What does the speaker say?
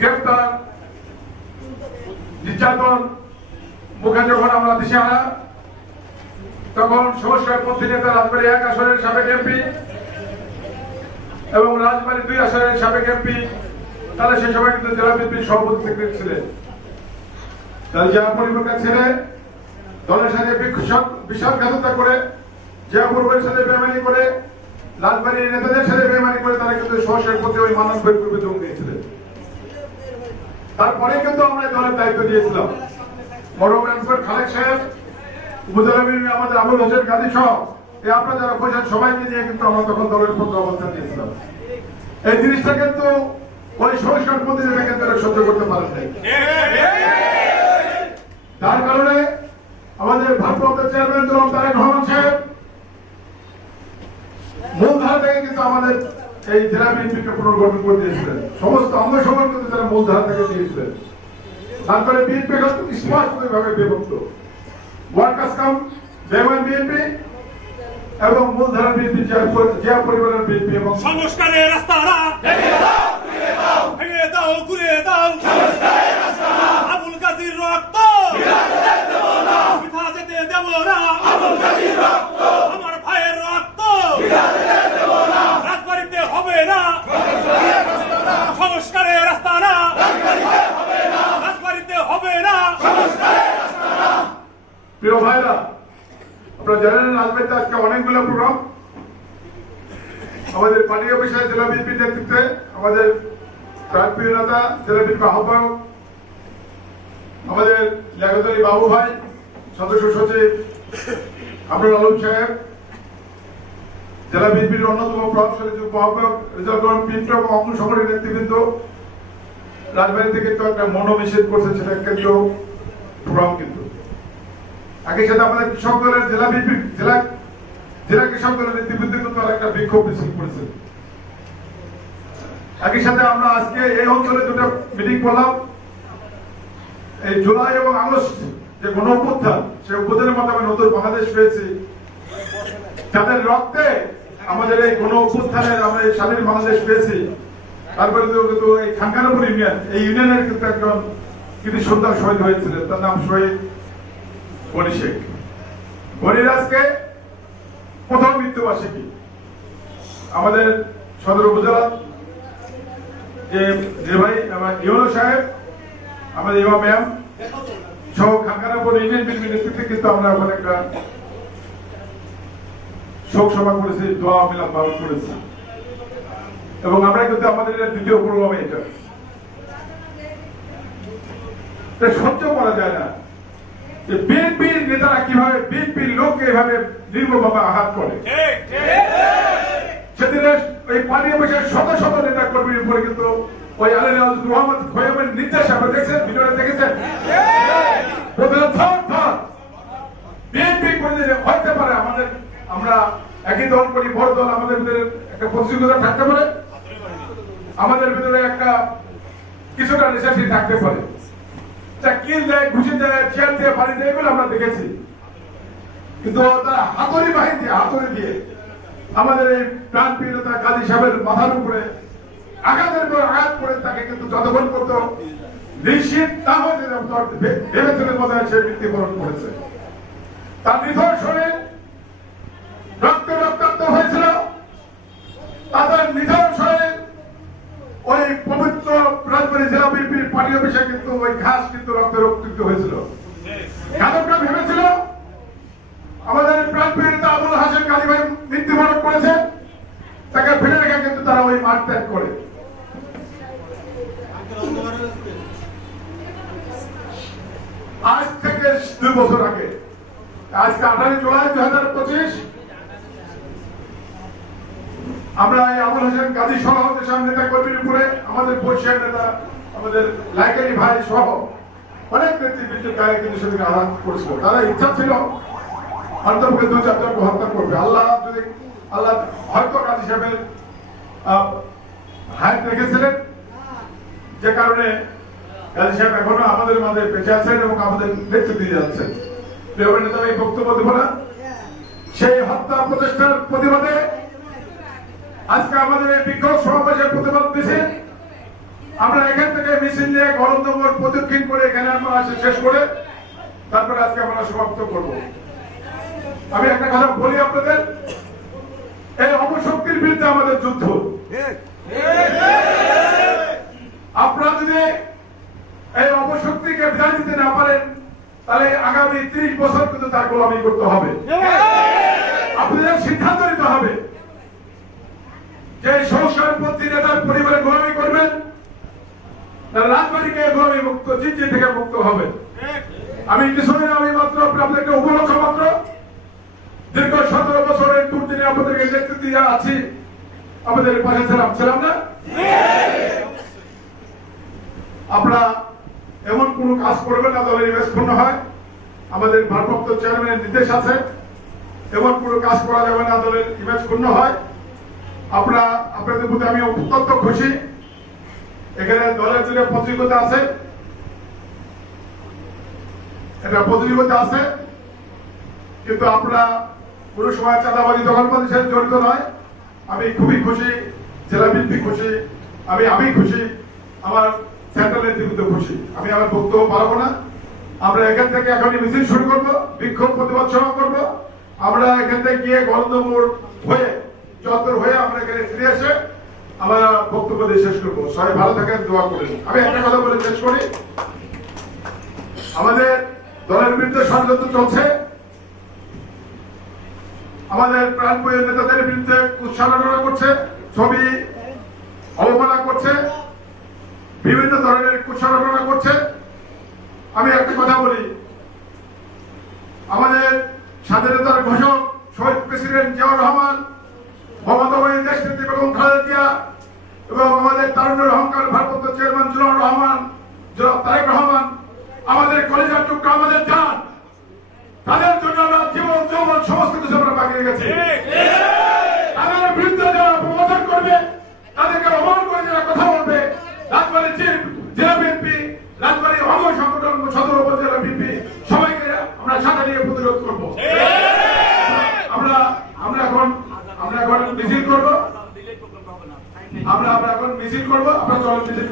গ্রেপ্তার নির্যাতন মুখে যখন আমরা দিশেহারা, তখন সমস্যার মধ্যে নেতা রাজবাড়ী 1 আসনের সাবেক এমপি এবং রাজবাড়ী 2 আসনের সাবেক এমপি, তারা সেই সময় কিন্তু জেলা বিএনপির সভাপতি সেক্রেটারি ছিলেন। তারা যা পরিবর্তন ছেড়ে দলের সাথে বিশ্বাসঘাতকতা করে, জিয়া পরিবারের সাথে বেমানি করে, রাজবাড়ির নেতাদের সাথে বেমানি করে তারা কিন্তু সমস্যার মধ্যে ওই মানব পূর্বে যোগ দিয়েছিলেন। তারপরে কিন্তু আমরা দলের দায়িত্ব দিয়েছিলাম। মরহুম খালেক সাহেব, উপজেলা আমাদের আবুল হোসেন গাজী সহ আপনারা যারা বসেন সবাইকে নিয়ে কিন্তু আমরা তখন দলের পক্ষে অবস্থান নিয়েছিলাম। এই জিনিসটা কিন্তু ওই সমস্যার মধ্যে কিন্তু সহ্য করতে পারেন নাই। তার কারণে আমাদের ভারপ্রাপ্ত চেয়ারম্যান জনাব তারেক রহমান সাহেব মূলধারা থেকে কিন্তু আমাদের এই জেলা বিএনপিকে পুনর্গঠন করে দিয়েছিলেন। সমস্ত অঙ্গ সংগঠন কিন্তু তারা মূলধারা থেকে দিয়েছিলেন। তারপরে বিএনপি স্পষ্টভাবে বিভক্ত, ওয়ার্কার্স কাম বেগম বিএনপি এবং মূলধারা বিএনপি, জিয়া পরিবারের বিএনপি এবং সংস্কারের রাস্তাটা ভেঙে দাও, ঘুরে দাও। আবুল গাজীর রক্ত বৃথা যেতে দেব না। আমার ভাইয়ের রক্ত রাজবাড়িতে হবে না। সংস্কারের রাস্তা না, রাজবাড়িতে হবে না। প্রিয় ভাইরা, আপনারা জানেন রাজবাড়িতে আজকে অনেকগুলো প্রোগ্রাম আমাদের পার্টি অফিসে জেলা বিএনপির নেতৃত্বে আমাদের প্রাণপ্রিয় নেতা জেলা বিএনপি আহ্বায়ক আমাদের লিয়াকত আলী বাবু ভাই, সদস্য সচিব আবুল আলম সাহেব, জেলা বিএনপির অন্যতম প্রভাবশালী যুগ্ম আহ্বায়ক রেজাউল করিম পিন্টু এবং অঙ্গ সংগঠনের নেতৃবৃন্দ রাজবাড়ি থেকে তো একটা মনোনিষেধ করছে, সেটা কিন্তু প্রোগ্রাম। কিন্তু একই সাথে আমাদের কৃষক দলের জেলা বিএনপি জেলা কৃষক দলের নেতৃবৃন্দ কিন্তু একটা বিক্ষোভ মিছিল করেছে। একই সাথে আমরা আজকে এই অঞ্চলে দুটো মিটিং করলাম। এই জুলাই এবং আগস্ট যে গণ অভ্যুত্থান, সেই অভ্যুত্থানের মাধ্যমে নতুন বাংলাদেশ পেয়েছি। যাদের রক্তে আমাদের এই গণ অভ্যুত্থানের আমরা এই স্বাধীন বাংলাদেশ পেয়েছি। তারপরে কিন্তু এই খানকানপুর ইউনিয়ন, এই ইউনিয়নের কিন্তু একজন কিন্তু সুন্দর শহীদ হয়েছিলেন, তার নাম শহীদ গনি শেখ। গনির আজকে প্রথম মৃত্যুবার্ষিকী। আমাদের সদর উপজেলা যে ভাই আমার ইউনো সাহেব, আমাদের ইমাম ম্যাম সহ খানকানপুর ইউনিয়ন বিএনপির নেতৃত্বে কিন্তু আমরা ওখানে একটা শোক সভা করেছি, দোয়া মিলাদ পালন করেছি এবং আমরা কিন্তু আমাদের দ্বিতীয় প্রোগ্রামে এটা সহ্য করা যায় না যে বিএনপির নেতারা কিভাবে বিএনপির লোককে এভাবে নির্মমভাবে আঘাত করে। সেদিনে ওই পার্টি অফিসের শত শত নেতা কর্মীর উপরে কিন্তু ওই আলী মোহাম্মদ খোয়ামের নির্দেশ আপনারা দেখছেন, ভিডিওটা দেখেছেন। বিএনপি করে হইতে পারে আমাদের, আমরা একই দল করি, বড় দল, আমাদের ভিতরে একটা প্রতিযোগিতা থাকতে পারে, আমাদের ভিতরে একটা কিছুটা নেশাশি থাকতে পারে, কিল দেয়, ঘুষি দেয়, চেয়ার দিয়ে, পানি দেয়, এগুলো আমরা দেখেছি। কিন্তু তারা হাতুড়ি বাহিনী দিয়ে, হাতুড়ি দিয়ে আমাদের এই প্রাণপ্রিয় নেতা গাজী সাহেবের মাথার উপরে আঘাতের পর আঘাত করে তাকে কিন্তু যতক্ষণ করতো নিশ্চিত না হতে ভেবেছিলেন বোধ হয় সে মৃত্যুবরণ করেছে। তার নিদর্শনে রক্ত রক্তাক্ত হয়েছিল। তাদের নিদর্শনে ওই পবিত্র রাজবাড়ী জেলা বিএনপির পার্টি অফিসে কিন্তু ওই ঘাস কিন্তু রক্ত রক্তাক্ত হয়েছিল। ঘাতকরা ভেবেছিল আমাদের প্রাণপ্রিয় নেতা আবুল হাসেন গাজী ভাই মৃত্যুবরণ করেছে, তাকে ফেলে রেখে কিন্তু তারা ওই মাঠ ত্যাগ করে। আজ থেকে 2 বছর আগে, আজকে 18 জুলাই 2025 আমরা এই আবুল হাসেন গাজী সহ যেসব নেতা কর্মীর উপরে আমাদের বর্ষিয়ার নেতা আমাদের লাইকারি ভাই সহ অনেক নেতৃবৃন্দের গায়ে কিন্তু সেদিকে আঘাত করেছিল। তারা ইচ্ছা ছিল অন্তর্ভুক্ত 2-4 জনকে হত্যা করবে। আল্লাহ হয়তো গাজী সাহেবের হায়াত রেখেছিলেন, যে কারণে গাজী সাহেব এখনো আমাদের মাঝে বেঁচে আছেন এবং আমাদের নেতৃত্ব দিয়ে যাচ্ছেন। নেতা এই বক্তব্য দেব না। সেই হত্যা প্রচেষ্টার প্রতিবাদে আজকে আমাদের এই বিক্ষোভ সমাবেশের প্রতিবাদ দিচ্ছি। আমরা এখান থেকে মিছিল নিয়ে গলন্দ মোড় প্রদক্ষিণ করে এখানে আমরা আসে শেষ করে তারপরে আজকে আমরা সমাপ্ত করব। আমি একটা কথা বলি আপনাদের, এই অপশক্তির বিরুদ্ধে আমাদের যুদ্ধ। আপনারা যদি এই অপশক্তিকে বিদায় দিতে না পারেন তাহলে আগামী 30 বছর কিন্তু তার গোলামি করতে হবে। আপনাদের সিদ্ধান্ত নিতে হবে যে সংস্কারপন্থী নেতার পরিবারে গোলামি করবেন না রাজবাড়িকে গোলামি মুক্ত জিজি থেকে মুক্ত হবে। আমি কিছুদিন আমি মাত্র আপনাদেরকে উপলক্ষ মাত্র দীর্ঘ 17 বছরের দুর্দিনে আপনাদেরকে নেতৃত্ব দিয়ে আছি, আমাদের পাশে ছিলাম না। আপনারা এমন কোন কাজ করবেন না দলের ইমেজ ক্ষুণ্ণ হয়। আমাদের ভারপ্রাপ্ত চেয়ারম্যানের নির্দেশ আছে, এমন কোন কাজ করা যাবে না দলের ইমেজ ক্ষুণ্ণ হয়। আপনাদের প্রতি আমি অত্যন্ত খুশি। এখানে দলের জন্য প্রতিযোগিতা আছে, এটা প্রতিযোগিতা আছে, কিন্তু আপনারা কোন সময় চাঁদাবাজি দখলবাজির সাথে জড়িত নয়। আমি খুবই খুশি, জেলা বিএনপি খুশি, আমি খুশি, আমার সেন্ট্রাল নেতৃত্ব খুশি। আমি আমার বক্তব্য পারবো না। আমরা এখান থেকে এখনই মিছিল শুরু করব, বিক্ষোভ প্রতিবাদ সভা করব। আমরা এখান থেকে গিয়ে গলন্দ মোড় হয়ে চত্বর হয়ে আমরা এখানে ফিরে এসে আমরা বক্তব্য দিয়ে শেষ করবো। সবাই ভালো থাকেন, দোয়া করেন। আমি একটা কথা বলে শেষ করি, আমাদের দলের বিরুদ্ধে ষড়যন্ত্র চলছে, আমাদের প্রাণপ্রিয় নেতাদের বিরুদ্ধে উৎসাহনা করছে, ছবি অবমাননা করছে, বিভিন্ন ধরনের কুৎসারণা করছে। আমি একটা কথা বলি, আমাদের স্বাধীনতার ঘোষক শহীদ প্রেসিডেন্ট জিয়াউর রহমান, মমতা ব্যানার্জি দেশনেত্রী বেগম খালেদা জিয়া এবং আমাদের তারুণ্যের অহংকার ভারপ্রাপ্ত চেয়ারম্যান জিয়াউর রহমান, জনাব তারেক রহমান, আমাদের কলেজের টুকরা, আমাদের জান, তাদের জন্য আমরা জীবন যৌবন সমস্ত কিছু আমরা বাকি রেখেছি। তাদের বিরুদ্ধে যারা অপপ্রচার করবে, তাদেরকে অপমান করে যারা কথা বলবে, রাজবাড়ী জেলা বিএনপি, রাজবাড়ী অঙ্গ সংগঠন, সদর উপজেলা বিএনপি সবাইকে আমরা সাথে নিয়ে প্রতিরোধ করবো। আমরা এখন মিছিল করবো, আমরা এখন মিছিল করবো। আমরা চলো মিছিল